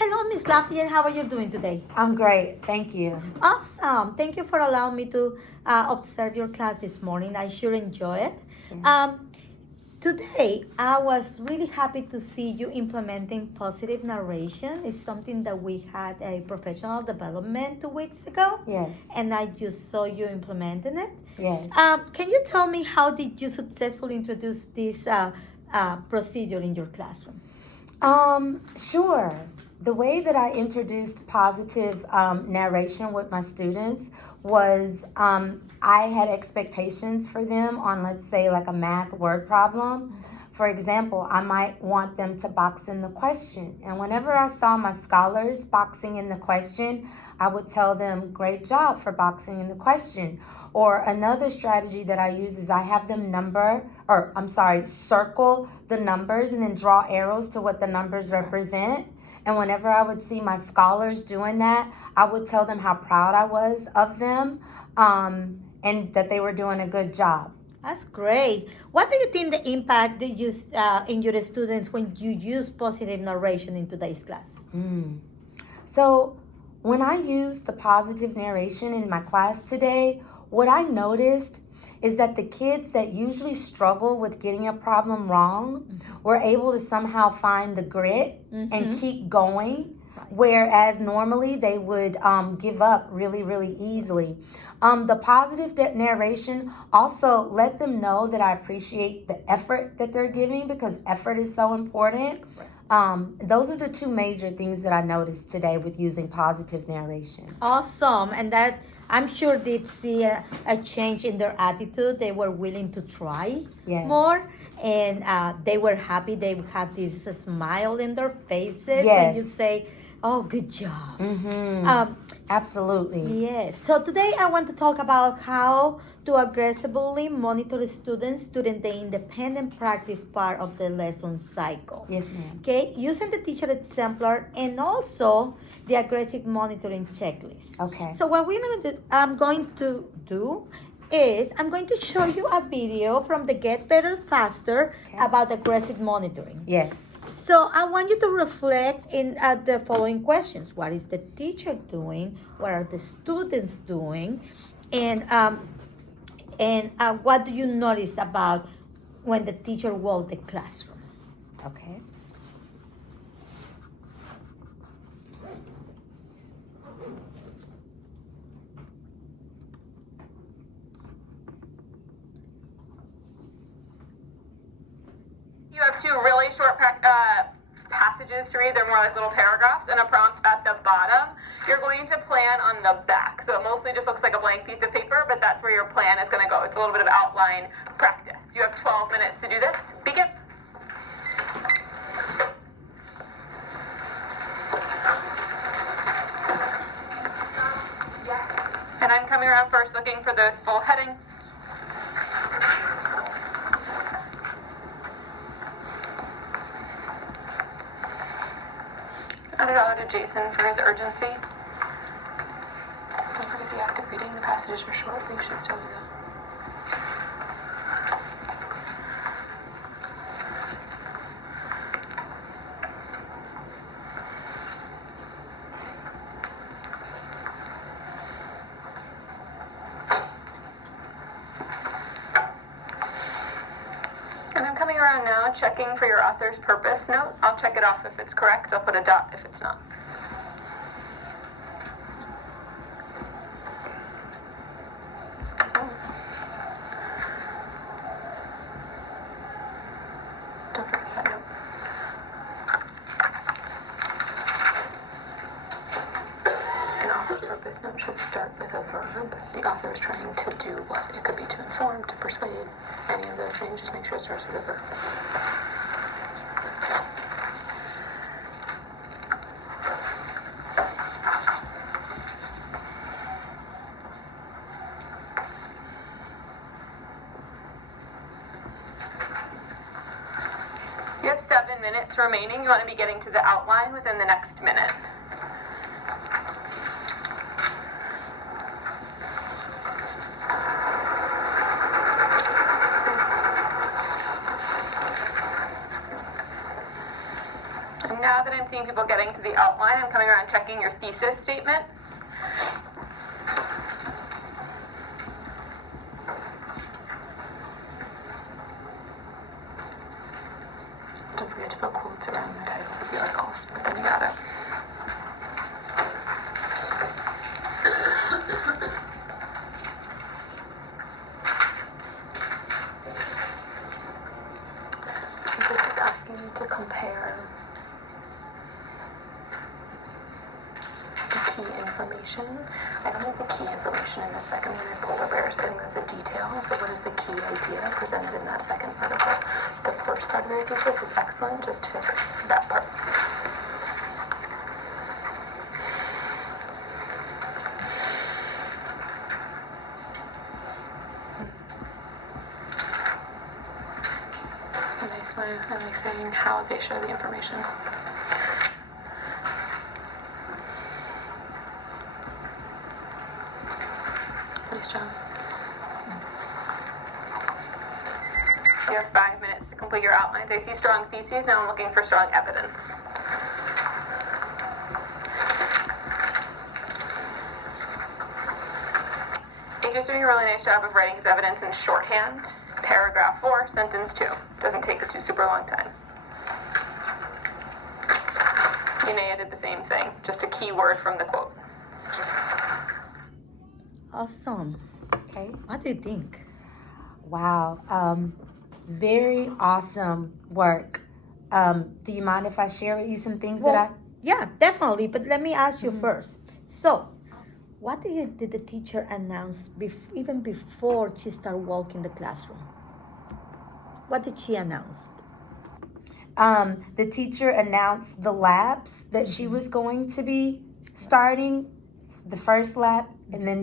Hello, Miss Lafayette. How are you doing today? I'm great, thank you. Awesome. Thank you for allowing me to observe your class this morning. I sure enjoy it. Yes. Today, I was really happy to see you implementing positive narration. It's something that we had a professional development 2 weeks ago. Yes. And I just saw you implementing it. Yes. Can you tell me how did you successfully introduce this procedure in your classroom? Sure. The way that I introduced positive narration with my students was I had expectations for them on, let's say, like a math word problem. For example, I might want them to box in the question. And whenever I saw my scholars boxing in the question, I would tell them, great job for boxing in the question. Or another strategy that I use is I have them circle the numbers and then draw arrows to what the numbers represent. And whenever I would see my scholars doing that, I would tell them how proud I was of them and that they were doing a good job. That's great. What do you think the impact that you in your students when you use positive narration in today's class? So when I used the positive narration in my class today, what I noticed is that the kids that usually struggle with getting a problem wrong were able to somehow find the grit and keep going, whereas normally they would give up really, really easily. The positive narration also let them know that I appreciate the effort that they're giving because effort is so important. Those are the two major things that I noticed today with using positive narration. Awesome. And that I'm sure did see a change in their attitude. They were willing to try more, and they were happy. They had this smile in their faces, and you say, "Oh, good job." Absolutely. Yes. So today I want to talk about how to aggressively monitor students during the independent practice part of the lesson cycle. Yes, ma'am. Okay, using the teacher exemplar and also the aggressive monitoring checklist. Okay. So what I'm going to do is I'm going to show you a video from the Get Better Faster about aggressive monitoring. Yes. So I want you to reflect in the following questions. What is the teacher doing? What are the students doing? And what do you notice about when the teacher walked the classroom? Okay. You have two really short passages to read. They're more like little paragraphs and a prompt at the bottom. You're going to plan on the back. So it mostly just looks like a blank piece of paper, but that's where your plan is going to go. It's a little bit of outline practice. You have 12 minutes to do this. Begin. And I'm coming around first looking for those full headings. I'm going to go to Jason for his urgency. Don't forget the active reading. The passages are short, but you should still do that. And I'm coming around now, checking for your author's purpose note. I'll check it off if it's correct. I'll put a dot if it's not. Don't forget that note. An author's purpose note should start with a verb. The author is trying to do what? It could be to inform, to persuade, any of those things. Just make sure it starts with a verb. You have 7 minutes remaining. You want to be getting to the outline within the next minute. And now that I'm and seeing people getting to the outline and coming around checking your thesis statement. Don't forget to put quotes around the titles of the articles, but then you got it. So this is asking you to compare the key information. I don't think the key information in the second one is polar bears. I think that's a detail. So what is the key idea presented in that second article? The first part of your thesis is excellent. Just fix that part. A nice way. I like saying how they show the information. Nice job. You have 5 minutes to complete your outlines. I see strong theses, now I'm looking for strong evidence. AJ's doing a really nice job of writing his evidence in shorthand. Paragraph 4, sentence 2. Doesn't take a super long time. Linnea did the same thing, just a key word from the quote. Awesome. Okay. What do you think? Wow. Very awesome work. Do you mind if I share with you some things that Yeah, definitely. But let me ask you first. So, what did the teacher announce even before she started walking the classroom? What did she announce? The teacher announced the labs that she was going to be starting, the first lab, and then